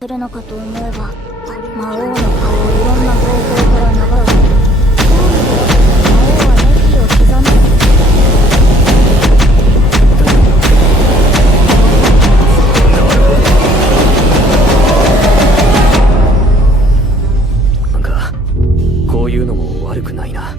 するのかと思えば、魔王の顔をいろんな方向から眺め、魔王はネフィを刻む。なんかこういうのも悪くないな。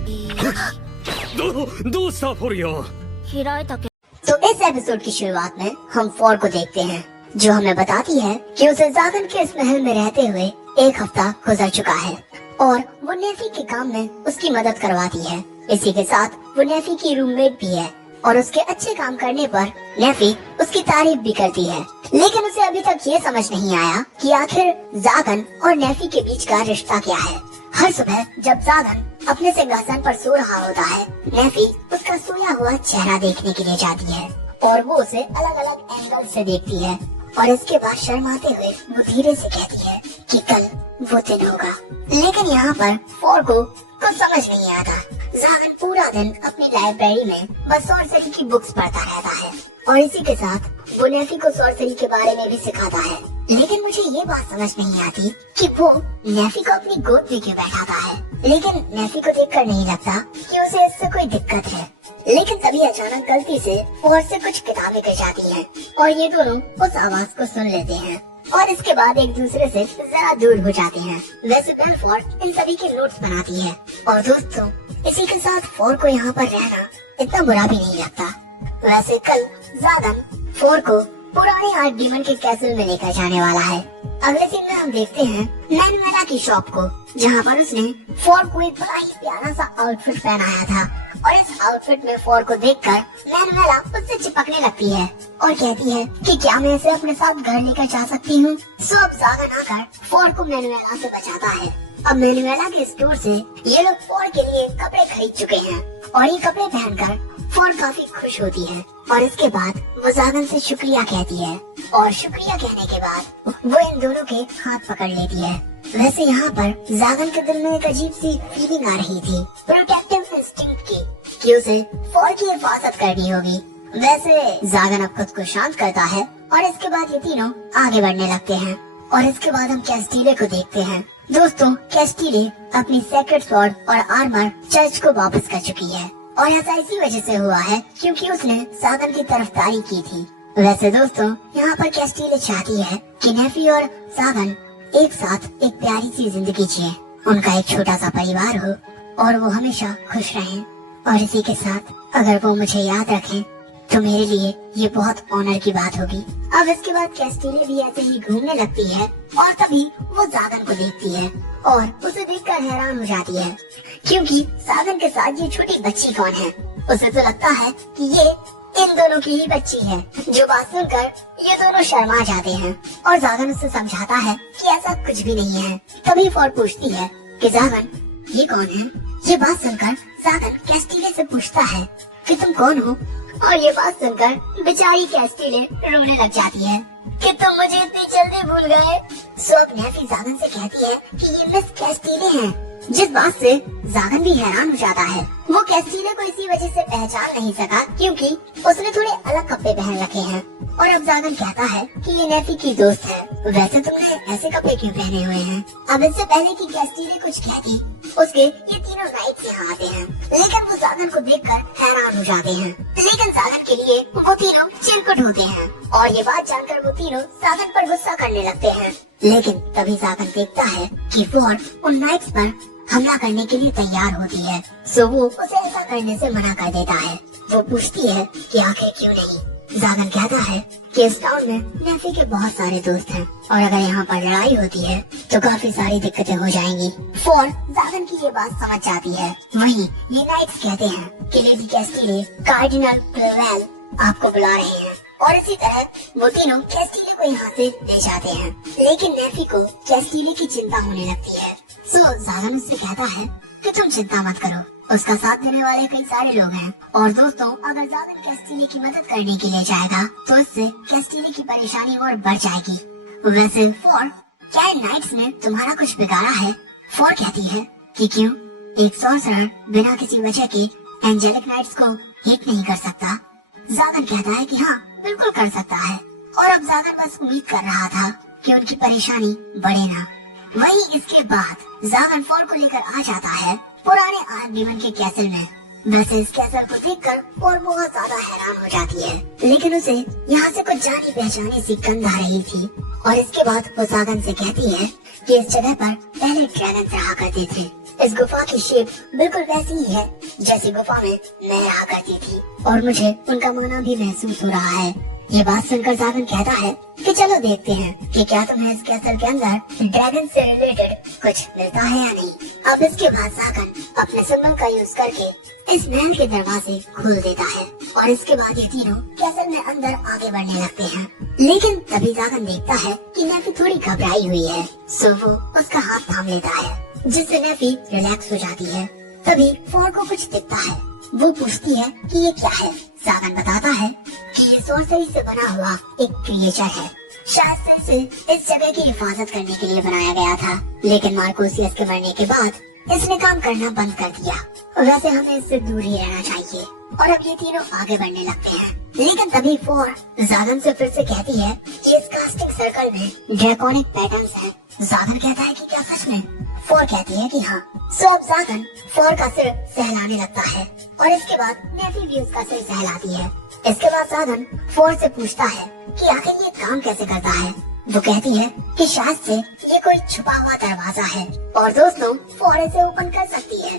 どうしたフォリオ。開いたけ。तो इस एपिसोड की शुरुआत में हम फॉर को देखते हैं, जो हमें बताती है कि उसे जागन के इस महल में रहते हुए एक हफ्ता गुजर चुका है और वो नेफी के काम में उसकी मदद करवाती है। इसी के साथ वो नेफी की रूममेट भी है और उसके अच्छे काम करने पर नेफी उसकी तारीफ भी करती है। लेकिन उसे अभी तक ये समझ नहीं आया कि आखिर जागन और नेफी के बीच का रिश्ता क्या है। हर सुबह जब जागन अपने सिंहासन पर सो रहा होता है, नेफी उसका सोया हुआ चेहरा देखने के लिए जाती है और वो उसे अलग अलग एंगल से देखती है और इसके बाद शर्माते हुए वो धीरे से कहती है कि कल वो दिन होगा। लेकिन यहाँ पर फॉर को कुछ समझ नहीं आता। जागन पूरा दिन अपनी लाइब्रेरी में बस सॉर्सरी की बुक्स पढ़ता रहता है और इसी के साथ वो नेफी को सॉर्सरी के बारे में भी सिखाता है। लेकिन मुझे ये बात समझ नहीं आती कि वो नेफी को अपनी गोद में क्यों बैठाता है। लेकिन नेफी को देखकर नहीं लगता कि उसे इससे कोई दिक्कत है। लेकिन तभी अचानक गलती से फॉर से कुछ किताबें गिर जाती हैं और ये दोनों उस आवाज को सुन लेते हैं और इसके बाद एक दूसरे से जरा दूर हो जाते हैं। वैसे बेलफोर्ड इन सभी के नोट्स बनाती है और दोस्तों इसी के साथ फॉर को यहाँ पर रहना इतना बुरा भी नहीं लगता। वैसे कल जागन फॉर को पुराने आर्ट डीमन के कैसल में लेकर जाने वाला है। अगले सीन में हम देखते हैं मैनुएला की शॉप को, जहाँ पर उसने फॉर को एक बड़ा ही प्यारा सा आउटफिट पहनाया था और इस आउटफिट में फॉर को देखकर मैनुएला उससे चिपकने लगती है और कहती है कि क्या मैं इसे अपने साथ घर लेकर जा सकती हूँ। सो अब जागन आकर फॉर को मैनुएला से बचाता है। अब मैनुएला के स्टोर से ये लोग फॉर के लिए कपड़े खरीद चुके हैं और ये कपड़े पहनकर फॉर काफी खुश होती है और इसके बाद वो जागन से शुक्रिया कहती है और शुक्रिया कहने के बाद वो इन दोनों के हाथ पकड़ लेती है। वैसे यहाँ पर जागन के दिल में एक अजीब सी फीलिंग आ रही थी, प्रोटेक्टिव इंस्टिंक्ट की, कि उसे फॉर की हिफाजत करनी होगी। वैसे जागन अब खुद को शांत करता है और इसके बाद ये तीनों आगे बढ़ने लगते हैं और इसके बाद हम कैस्टिले को देखते हैं। दोस्तों कैस्टिले अपनी सेक्रेट स्वॉर्ड और आर्मर चर्च को वापस कर चुकी है और ऐसा इसी वजह से हुआ है क्योंकि उसने जागन की तरफदारी की थी। वैसे दोस्तों यहाँ पर कैस्टिले चाहती है कि नेफी और जागन एक साथ एक प्यारी सी जिंदगी जिए, उनका एक छोटा सा परिवार हो और वो हमेशा खुश रहें। और इसी के साथ अगर वो मुझे याद रखें तो मेरे लिए ये बहुत ऑनर की बात होगी। अब इसके बाद कैस्टिले भी ऐसे ही घूमने लगती है और तभी वो जागन को देखती है और उसे देखकर हैरान हो जाती है क्योंकि जागन के साथ ये छोटी बच्ची कौन है। उसे तो लगता है कि ये इन दोनों की ही बच्ची है। जो बात सुनकर ये दोनों शर्मा जाते हैं और जागन उसे समझाता है कि ऐसा कुछ भी नहीं है। तभी फॉर पूछती है कि जागन ये कौन है। ये बात सुनकर जागन कैस्टिले से पूछता है कि तुम कौन हो और ये बात सुनकर बेचारी कैस्टिले रोने लग जाती है कि तुम मुझे इतनी जल्दी भूल गए। सो अब नेफी जागन से कहती है कि ये मिस कैस्टिले हैं, जिस बात से जागन भी हैरान हो जाता है। वो कैस्टिले को इसी वजह से पहचान नहीं सका क्योंकि उसने थोड़े अलग कपड़े पहन रखे हैं और अब जागन कहता है कि ये नेफी की दोस्त है। वैसे तुमने ऐसे कपड़े क्यों पहने हुए हैं। अब इससे पहले कि कैस्टिले कुछ कहती उसके ये तीनों नाइट्स यहाँ आते हैं, लेकिन वो जागन को देखकर हैरान हो जाते हैं। लेकिन जागन के लिए वो तीनों चिरकुट होते हैं और ये बात जानकर वो तीनों जागन पर गुस्सा करने लगते हैं। लेकिन तभी जागन देखता है कि फॉर उन नाइट्स पर हमला करने के लिए तैयार होती है। सो वो उसे ऐसा करने से मना कर देता है। वो पूछती है कि आखिर क्यों नहीं। जागन कहता है कि इस टाउन में नेफी के बहुत सारे दोस्त हैं और अगर यहाँ पर लड़ाई होती है तो काफी सारी दिक्कतें हो जाएंगी। फॉर जागन की ये बात समझ जाती है। वहीं ये नाइट्स कहते हैं कि लेडी कैस्टिले कार्डिनल क्लेवेल आपको बुला रहे हैं और इसी तरह वो तीनों कैस्टिले को यहाँ से ले जाते हैं। लेकिन नेफी को कैस्टिले की चिंता होने लगती है। सो जागन उससे कहता है कि तुम चिंता मत करो, उसका साथ देने वाले कई सारे लोग हैं और दोस्तों अगर जागन कैस्टिले की मदद करने के लिए जाएगा तो इससे कैस्टिले की परेशानी और बढ़ जाएगी। वैसे फॉर क्या नाइट्स ने तुम्हारा कुछ बिगाड़ा है। फॉर कहती है कि क्यों, एक सॉर्सरर बिना किसी वजह के एंजेलिक नाइट्स को हिट नहीं कर सकता। जागन कहता है कि हाँ बिल्कुल कर सकता है और अब जागन बस उम्मीद कर रहा था कि उनकी परेशानी बढ़े ना। वहीं इसके बाद जागन फोर को लेकर आ जाता है पुराने आर्कडेमन के कैसल में। वैसे इस कैसल को देखकर और बहुत ज्यादा हैरान हो जाती है, लेकिन उसे यहाँ से कुछ जानी पहचानी सी गंध आ रही थी। और इसके बाद वो जागन से कहती है कि इस जगह पर पहले ड्रैगन रहा करते थे। इस गुफा की शेप बिल्कुल वैसी ही है जैसी गुफा में मैं रहा करती थी, और मुझे उनका माना भी महसूस हो रहा है। ये बात सुनकर जागन कहता है कि चलो देखते हैं कि क्या तुम्हें इस कैसल के अंदर ड्रैगन से रिलेटेड कुछ मिलता है या नहीं। अब इसके बाद जागन अपने सिंबल का यूज करके इस महल के दरवाजे खोल देता है, और इसके बाद ये तीनों कैसल में अंदर आगे बढ़ने लगते हैं। लेकिन तभी जागन देखता है कि नेफी थोड़ी घबराई हुई है, सो वो उसका हाथ थाम लेता है, जिससे नेफी रिलैक्स हो जाती है। तभी फोर को कुछ दिखता है। वो पूछती है कि ये क्या है। जागन बताता है कि ये सोर्सरी से बना हुआ एक क्रिएचर है, शायद से इसे इस जगह की हिफाजत करने के लिए बनाया गया था, लेकिन मार्कोसियस के मरने के बाद इसने काम करना बंद कर दिया। वैसे हमें इससे दूर ही रहना चाहिए। और अब ये तीनों आगे बढ़ने लगते हैं, लेकिन तभी फोर जागन से फिर से कहती है कि इस कास्टिंग सर्कल में ड्रैकोनिक पैटर्न्स हैं। जागन कहता है कि क्या सच में? फोर कहती है कि हाँ। सो अब जागन फोर का सिर सहलाने लगता है, और इसके बाद नेफी भी उसका सिर सहलाती है। इसके बाद जागन फोर से पूछता है कि आखिर ये काम कैसे करता है। वो कहती है कि शायद से ये कोई छुपा हुआ दरवाजा है, और दोस्तों फोर इसे ओपन कर सकती है।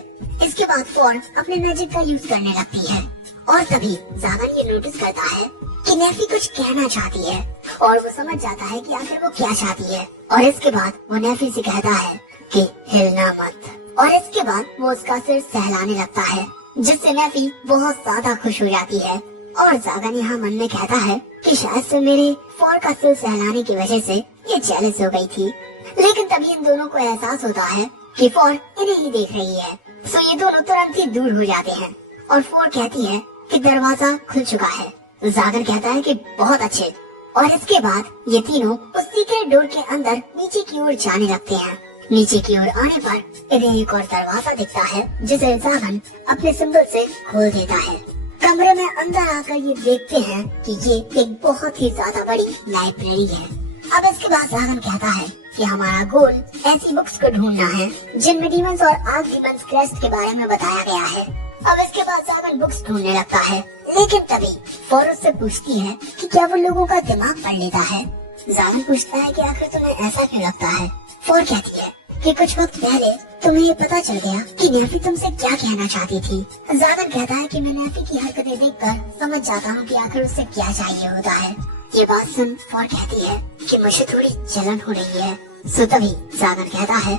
इसके बाद फोर अपने मैजिक का यूज करने लगती है, और तभी जागन ये नोटिस करता है कि नेफी कुछ कहना चाहती है, और वो समझ जाता है कि आखिर वो क्या चाहती है। और इसके बाद वो नेफी से कहता है कि हिलना मत, और इसके बाद वो उसका सिर सहलाने लगता है, जिससे नेफी बहुत ज्यादा खुश हो जाती है। और जागन यहाँ मन में कहता है कि शायद से मेरे फोर का सिर सहलाने की वजह से ये जेलस हो गई थी। लेकिन तभी इन दोनों को एहसास होता है कि फोर इन्हें ही देख रही है, सो ये दोनों तुरंत ही दूर हो जाते हैं। और फोर कहती है कि दरवाजा खुल चुका है। जागन कहता है कि बहुत अच्छे। और इसके बाद ये तीनों उस सीक्रेट डोर के अंदर नीचे की ओर जाने लगते हैं। नीचे की ओर आने पर इन्हें एक और दरवाजा दिखता है, जिसे जागन अपने सिंबल से खोल देता है। कमरे में अंदर आकर ये देखते हैं कि ये एक बहुत ही ज्यादा बड़ी लाइब्रेरी है। अब इसके बाद जागन कहता है कि हमारा गोल ऐसी बुक्स को ढूंढना है जिनमें डीमंस और आर्कडेमन्स क्रेस्ट के बारे में बताया गया है। अब इसके बाद जागन बुक्स ढूंढने लगता है, लेकिन तभी फोर उससे पूछती है कि क्या वो लोगों का दिमाग पढ़ लेता है। जागन पूछता है कि आखिर तुम्हें ऐसा क्यों लगता है। फोर कहती है कि कुछ वक्त पहले तुम्हें ये पता चल गया कि नेफी तुमसे क्या कहना चाहती थी। जागन कहता है कि मैं नेफी की हरकतें देखकर समझ जाता हूँ कि आखिर उससे क्या चाहिए होता है। ये बात सुन फोर कहती है कि मुझे थोड़ी जलन हो रही है। सो तभी जागन कहता है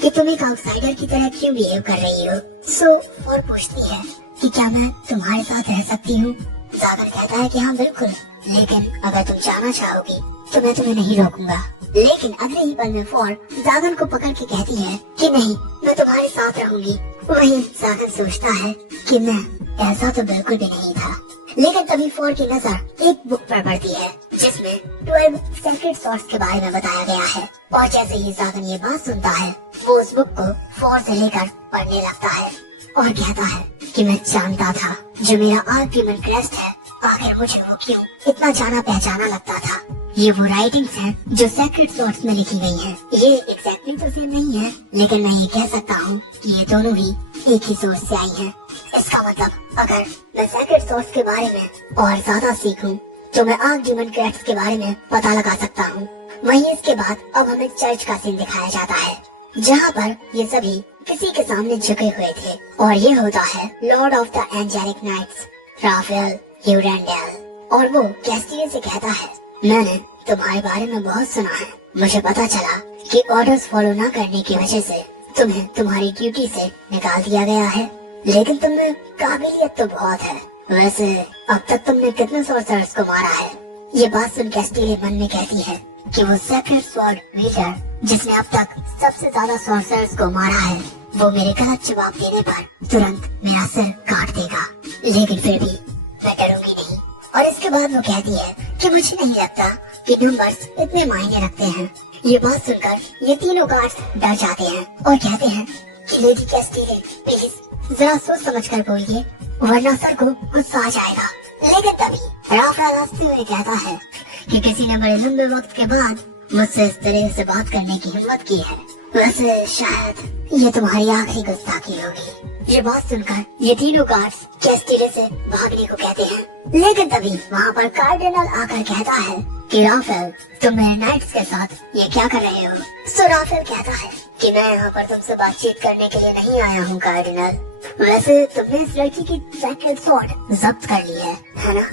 कि तुम एक आउटसाइडर की तरह क्यों बिहेव कर रही हो। सो फोर पूछती है कि क्या मैं तुम्हारे साथ रह सकती हूँ। जागन कहता है कि हाँ बिल्कुल, लेकिन अगर तुम जाना चाहोगी तो मैं तुम्हें नहीं रोकूंगा। लेकिन अगले ही पल में फोर जागन को पकड़ के कहती है कि नहीं, मैं तुम्हारे साथ रहूंगी। वहीं जागन सोचता है कि मैं ऐसा तो बिल्कुल भी नहीं था। लेकिन तभी फोर की नजर एक बुक पर पड़ती है जिसमें 12 सेक्रेट सॉर्ड्स के बारे में बताया गया है। और जैसे ही जागन ये बात सुनता है, वो उस बुक को फोर से लेकर पढ़ने लगता है और कहता है कि मैं जानता था जो मेरा आर्कडेमन क्रेस्ट है, आखिर मुझे वो क्यों इतना जाना पहचाना लगता था। ये वो राइटिंग्स हैं जो सेक्रेट सॉर्ड्स में लिखी गई हैं। ये एग्जैक्टली तो सेम नहीं है, लेकिन मैं ये कह सकता हूँ कि ये दोनों ही एक ही सोर्स से आई हैं। इसका मतलब अगर मैं सेक्रेट सॉर्ड्स के बारे में और ज्यादा सीखूं, तो मैं आर्कडेमन क्रेस्ट के बारे में पता लगा सकता हूँ। वहीं इसके बाद अब हमें चर्च का सीन दिखाया जाता है, जहाँ पर ये सभी किसी के सामने झुके हुए थे, और ये होता है lord of the angelic knights Raphael Eurendel. और वो कैस्टिलियन से कहता है, मैंने तुम्हारे बारे में बहुत सुना है। मुझे पता चला कि ऑर्डर्स फॉलो न करने की वजह से तुम्हें तुम्हारी ड्यूटी से निकाल दिया गया है, लेकिन तुमने काबिलियत तो बहुत है। वैसे अब तक तुमने कितने सॉर्सरर्स को मारा है। ये बात सुन कैस्टिलियन मन में कहती है कि वो सेक्रेट स्वॉर्ड वीटर जिसने अब तक सबसे ज्यादा सॉर्सरर्स को मारा है, वो मेरे गलत जवाब देने पर तुरंत मेरा सिर काट देगा। लेकिन फिर भी मैं डरूंगी नहीं। और इसके बाद वो कहती है कि मुझे नहीं लगता कि नंबर्स इतने मायने रखते हैं। ये बात सुनकर ये तीनों गार्ड्स डर जाते हैं और कहते हैं कि लेडी कैस्टिलियन प्लीज जरा सोच समझ कर बोलिए, वरना सर को गुस्सा आ जाएगा। लेकिन तभी राफेल हंसते हुए कहता है कि किसी ने बड़े लंबे वक्त के बाद मुझसे इस तरह से बात करने की हिम्मत की है। वैसे शायद ये तुम्हारी आखिरी गुस्ताखी होगी। ये बात सुनकर ये तीनों गार्ड्स कैस्टिले से भागने को कहते हैं, लेकिन तभी वहाँ पर कार्डिनल आकर कहता है कि राफेल, तुम मेरे नाइट्स के साथ ये क्या कर रहे हो? सो राफेल कहता है कि मैं यहाँ पर तुमसे बातचीत करने के लिए नहीं आया हूँ कार्डिनल। वैसे तुमने इस लड़की की सेक्रेड स्वॉर्ड जब्त कर ली है ना?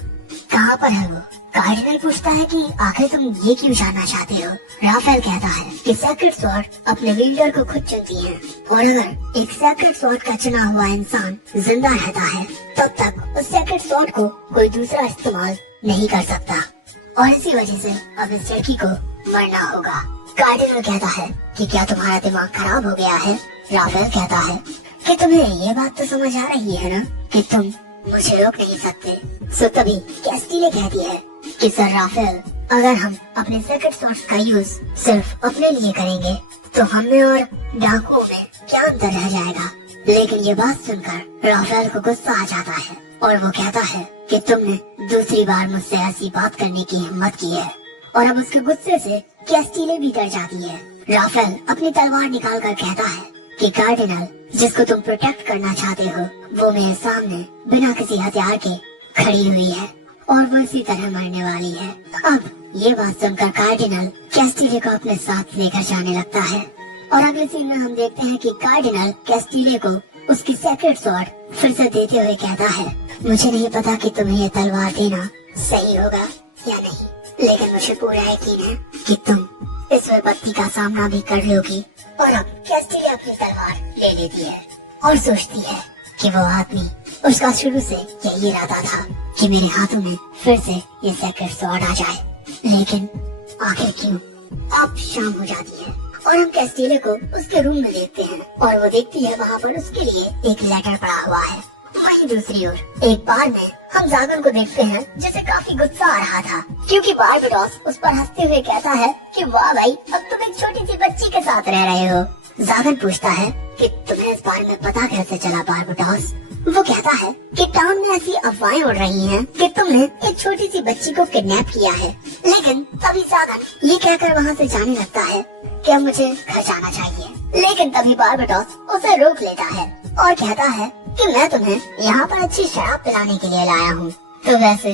कहाँ पर है वो? कार्डिनल पूछता है कि आखिर तुम ये क्यों जानना चाहते हो? राफेल कहता है कि सेक्रेड स्वॉर्ड अपने विल्डर को खुद चुनती है, और अगर एक सेक्रेड स्वॉर्ड का चुना हुआ इंसान जिंदा रहता है तब तक उस सेक्रेड स्वॉर्ड को कोई दूसरा इस्तेमाल नहीं कर सकता, और इसी वजह से अब इस लड़की को मरना होगा। कार्डिनल कहता है कि क्या तुम्हारा दिमाग खराब हो गया है? राफेल कहता है कि तुम्हें ये बात तो समझ आ रही है ना कि तुम मुझे रोक नहीं सकते। सो तभी कैस्टिले कहती है कि सर राफेल, अगर हम अपने सेक्रेड स्वॉर्ड्स का यूज सिर्फ अपने लिए करेंगे तो हमें और डाकुओं में क्या अंतर रह जाएगा। लेकिन ये बात सुनकर राफेल को गुस्सा आ जाता है और वो कहता है कि तुमने दूसरी बार मुझसे ऐसी बात करने की हिम्मत की है, और अब उसके गुस्से से कैस्टिले भी डर जाती है। राफेल अपनी तलवार निकाल कर कहता है कि कार्डिनल, जिसको तुम प्रोटेक्ट करना चाहते हो वो मेरे सामने बिना किसी हथियार के खड़ी हुई है और वो इसी तरह मरने वाली है। अब ये बात सुनकर कार्डिनल कैस्टिले को अपने साथ लेकर जाने लगता है, और अगले सीन में हम देखते हैं कि कार्डिनल कैस्टिले को उसकी सेक्रेड स्वॉर्ड फिर से देते हुए कहता है, मुझे नहीं पता कि तुम्हें ये तलवार देना सही होगा या नहीं, लेकिन मुझे पूरा यकीन है कि तुम इस विपत्ति का सामना भी कर लोगी। और अब कैस्टिले अपनी तलवार ले लेती है और सोचती है कि वो आदमी, उसका शुरू से यही इरादा था कि मेरे हाथों में फिर से ये सेक्रेड स्वॉर्ड आ जाए, लेकिन आखिर क्यों? अब शाम हो जाती है और हम कैस्टिले को उसके रूम में देखते हैं, और वो देखती है वहाँ पर उसके लिए एक लेटर पड़ा हुआ है। वहीं दूसरी ओर एक बार में हम जागन को देखते हैं जिसे काफी गुस्सा आ रहा था, क्योंकि बारबडोस उस पर हंसते हुए कहता है कि वाह भाई, अब तुम एक छोटी सी बच्ची के साथ रह रहे हो। जागन पूछता है कि तुम्हें इस बारे में पता कैसे चला बारबडोस? वो कहता है कि टाउन में ऐसी अफवाहें उड़ रही हैं कि तुमने एक छोटी सी बच्ची को किडनैप किया है। लेकिन तभी जागन ये कहकर वहाँ से जाने लगता है कि अब मुझे घर जाना चाहिए, लेकिन तभी बारबडोस उसे रोक लेता है और कहता है कि मैं तुम्हें यहाँ पर अच्छी शराब पिलाने के लिए लाया हूँ। तो वैसे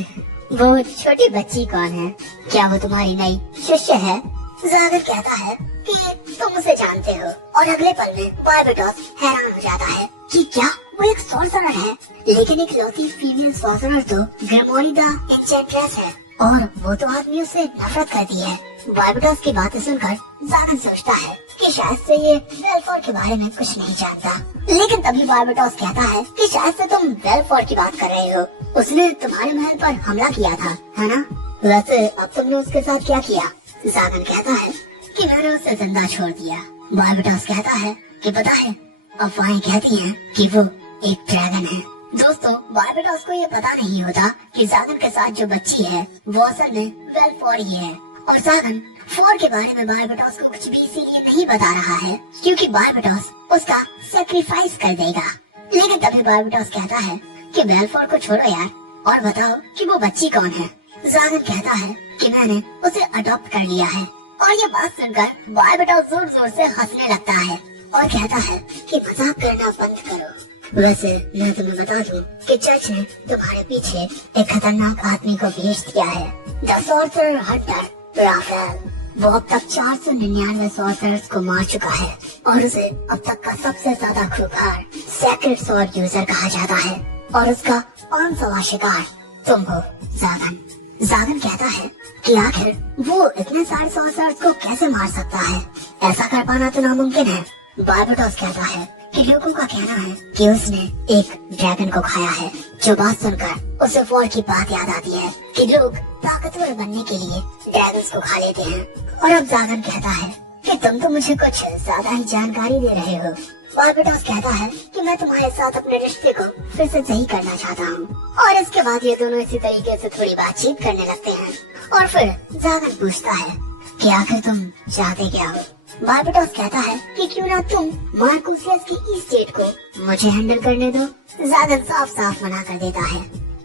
वो छोटी बच्ची कौन है? क्या वो तुम्हारी नई शिष्य है? जागर कहता है कि तुम उसे जानते हो, और अगले पल में बारबडोस हैरान हो जाता है कि क्या वो एक सॉर्सरर है, लेकिन एक लौती फीमेल सॉर्सरर तो ग्रेमोरी द एन्चेंट्रेस है, और वो तो आदमियों से नफरत करती है। बारबडोस की बातें सुनकर जागन सोचता है कि शायद से ये वेलफोर के बारे में कुछ नहीं जानता, लेकिन तभी बारबडोस कहता है कि शायद से तुम वेलफोर की बात कर रहे हो, उसने तुम्हारे महल पर हमला किया था, है ना? वैसे अब तुमने उसके साथ क्या किया? जागन कहता है कि मैंने उसे जिंदा छोड़ दिया। बारबडोस कहता है कि पता है, अफवाहें कहती हैं कि वो एक ड्रैगन है। दोस्तों, बारबडोस को ये पता नहीं होता कि जागन के साथ जो बच्ची है वो असल में वेलफोर ही है, और जागन फोर के बारे में बारबडोस को कुछ भी इसीलिए नहीं बता रहा है क्योंकि बारबडोस उसका सेक्रीफाइस कर देगा। लेकिन तभी बारबडोस कहता है कि वेलफोर को छोड़ो यार, और बताओ कि वो बच्ची कौन है? जागन कहता है कि मैंने उसे अडॉप्ट कर लिया है, और ये बात सुनकर बारबडोस जोर जोर से हंसने लगता है और कहता है कि मजाक करना बंद करो। वैसे मैं तुम्हें बता दूं कि चर्च ने तुम्हारे पीछे एक खतरनाक आदमी को भेज दिया है, द सॉर्सरर हंटर राफेल। वो अब तक 499 सॉर्सरर्स को मार चुका है, और उसे अब तक का सबसे ज्यादा खूंखार सेक्रेड स्वॉर्ड यूजर कहा जाता है, और उसका 500वां शिकार तुम हो जागन। जागन कहता है कि आखिर वो इतने सारे सॉर्सरर्स को कैसे मार सकता है? ऐसा कर पाना तो नामुमकिन है। बारबडोस कहता है कि लोगों का कहना है कि उसने एक ड्रैगन को खाया है, जो बात सुनकर उसे वॉर की बात याद आती है कि लोग ताकतवर बनने के लिए ड्रैगन्स को खा लेते हैं। और अब जागन कहता है कि तुम तो मुझे कुछ ज्यादा ही जानकारी दे रहे हो। बारबडोस कहता है कि मैं तुम्हारे साथ अपने रिश्ते को फिर से सही करना चाहता हूँ, और इसके बाद ये दोनों इसी तरीके से थोड़ी बातचीत करने लगते हैं। और फिर जागन पूछता है कि आखिर तुम चाहते क्या हो? बारबडोस कहता है कि क्यों ना तुम मार्कुसियस की एस्टेट को मुझे हैंडल करने दो। जागन साफ साफ मना कर देता है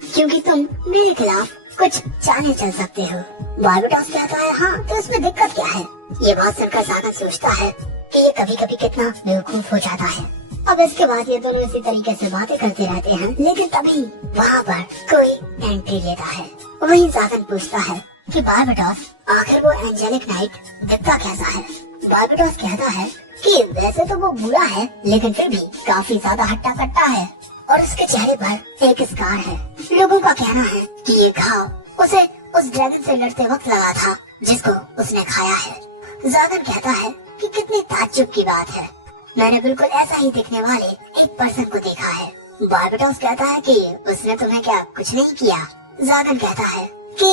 क्योंकि तुम मेरे खिलाफ कुछ चालें चल सकते हो। बार्बाडोस कहता है हाँ तो इसमें दिक्कत क्या है। ये बात सुनकर जागन सोचता है कि ये कभी कभी कितना बेवकूफ हो जाता है। अब इसके बाद ये दोनों इसी तरीके से बातें करते रहते हैं, लेकिन तभी वहाँ पर कोई एंट्री लेता है। वही जागन पूछता है कि बार्बाडोस आखिर वो एंजेलिक नाइट दिखता कैसा है। बार्बाडोस कहता है कि वैसे तो वो बुरा है लेकिन फिर भी काफी ज्यादा हट्टा कट्टा है और उसके चेहरे पर एक स्कार है। लोगों का कहना है कि ये घाव उसे उस ड्रैगन से लड़ते वक्त लगा था जिसको उसने खाया है। जागन कहता है कि कितनी ताज्जुब की बात है, मैंने बिल्कुल ऐसा ही दिखने वाले एक पर्सन को देखा है। बार्बाडोस कहता है कि उसने तुम्हें क्या कुछ नहीं किया। जागन कहता है कि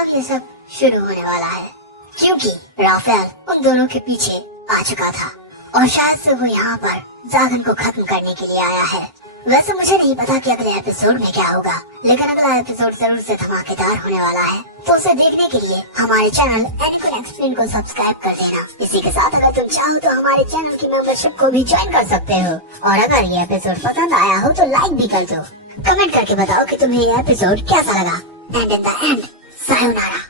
अब ये सब शुरू होने वाला है क्योंकि राफेल उन दोनों के पीछे आ चुका था और शायद से वो यहाँ पर जागन को खत्म करने के लिए आया है। वैसे मुझे नहीं पता कि अगले एपिसोड में क्या होगा, लेकिन अगला एपिसोड जरूर से धमाकेदार होने वाला है। तो उसे देखने के लिए हमारे चैनल एनिकन एक्सप्लेन को सब्सक्राइब कर लेना। इसी के साथ अगर तुम चाहो तो हमारे चैनल की मेंबरशिप को भी ज्वाइन कर सकते हो। और अगर ये एपिसोड पसंद आया हो तो लाइक भी कर दो। कमेंट करके बताओ कि तुम्हें ये एपिसोड कैसा लगा। And in the end, sayonara.